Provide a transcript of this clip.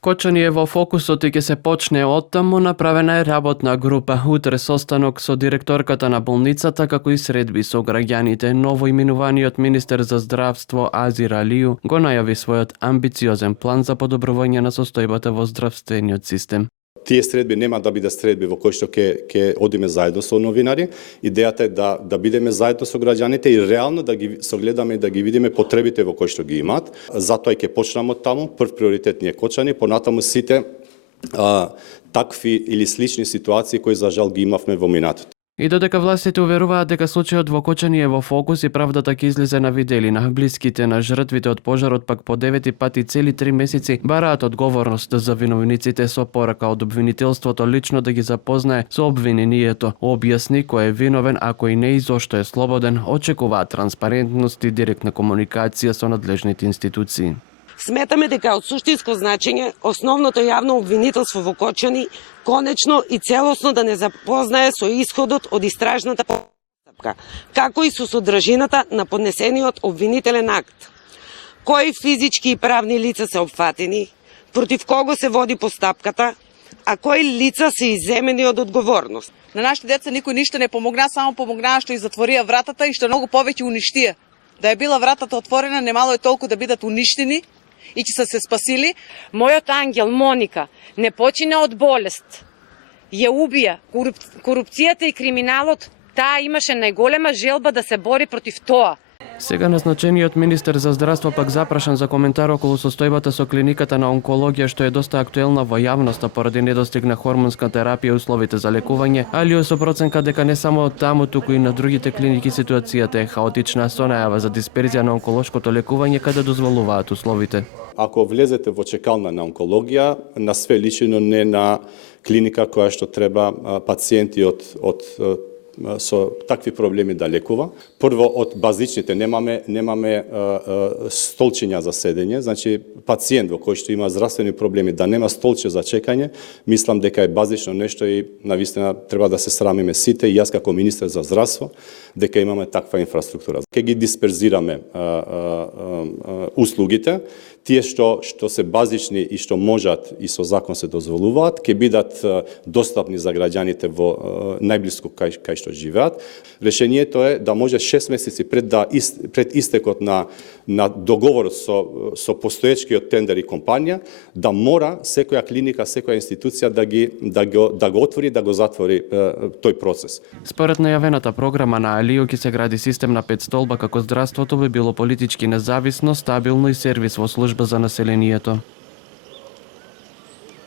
Кочани е во фокусот и ќе се почне оттаму. Направена е работна група. Утре состанок со директорката на болницата, како и средби со граѓаните. Ново именуваниот министер за здравство Азир Алију го најави својот амбициозен план за подобрување на состојбата во здравствениот систем. Тие средби нема да биде средби во кои што ќе одиме заедно со новинари. Идејата е да бидеме заедно со граѓаните и реално да ги согледаме и да ги видиме потребите во кои што ги имаат. Затоа и ќе почнеме од таму. Прв приоритет ни е Кочани, понатаму сите такви или слични ситуации кои за жал ги имавме во минатото. И додека властите уверуваат дека случајот во Кочани е во фокус и правдата ќе излезе на виделина, блиските на жртвите од пожарот пак по 9 пати цели 3 месеци бараат одговорност за виновниците со порака од обвинителството лично да ги запознае со обвинението, објасни кој е виновен, а кој не и зошто е слободен, очекуваат транспарентност и директна комуникација со надлежните институции. Сметаме дека од суштинско значење основното јавно обвинителство во Кочани конечно и целосно да не запознае со исходот од истражната постапка, како и со содржината на поднесениот обвинителен акт. Кои физички и правни лица се опфатени, против кого се води постапката, а кои лица се изземени од одговорност. На нашите деца никој ништо не помогна, само помогнаа што и затворија вратата и што многу повеќе уништија. Да е била вратата отворена, немало е толку да бидат уништени и ќе се спасили. Мојот ангел Моника не почина од болест. Ја убија. Корупцијата и криминалот, таа имаше најголема желба да се бори против тоа. Сега назначениот министер за здравство пак запрашан за коментар околу состојбата со клиниката на онкологија, што е доста актуелна во јавноста поради недостиг на хормонска терапија и условите за лекување, али со проценка дека не само од таму, туку и на другите клиники ситуацијата е хаотична, со најава за дисперзија на онколошкото лекување каде дозволуваат условите. Ако влезете во чекална на онкологија, на све личи, но не на клиника која што треба пациенти со такви проблеми да лекува. Прво, од базичните немаме столчиња за седење, значи пациент во кој што има здравствени проблеми да нема столче за чекање, мислам дека е базично нешто и навистина треба да се срамиме сите и јас како министер за здравство дека имаме таква инфраструктура. Ке ги дисперзираме услугите, тие што се базични и што можат и со закон се дозволуваат, ќе бидат достапни за граѓаните во најблиску кај што живеат. Решението е да може 6 месеци пред истекот на договорот со постоечкиот тендер и компанија, да мора секоја клиника, секоја институција да го отвори, да го затвори тој процес. Според најавената програма на Алију ќе се гради систем на 5 столба како здравството би било политички независно, стабилно и сервис во служба за населението.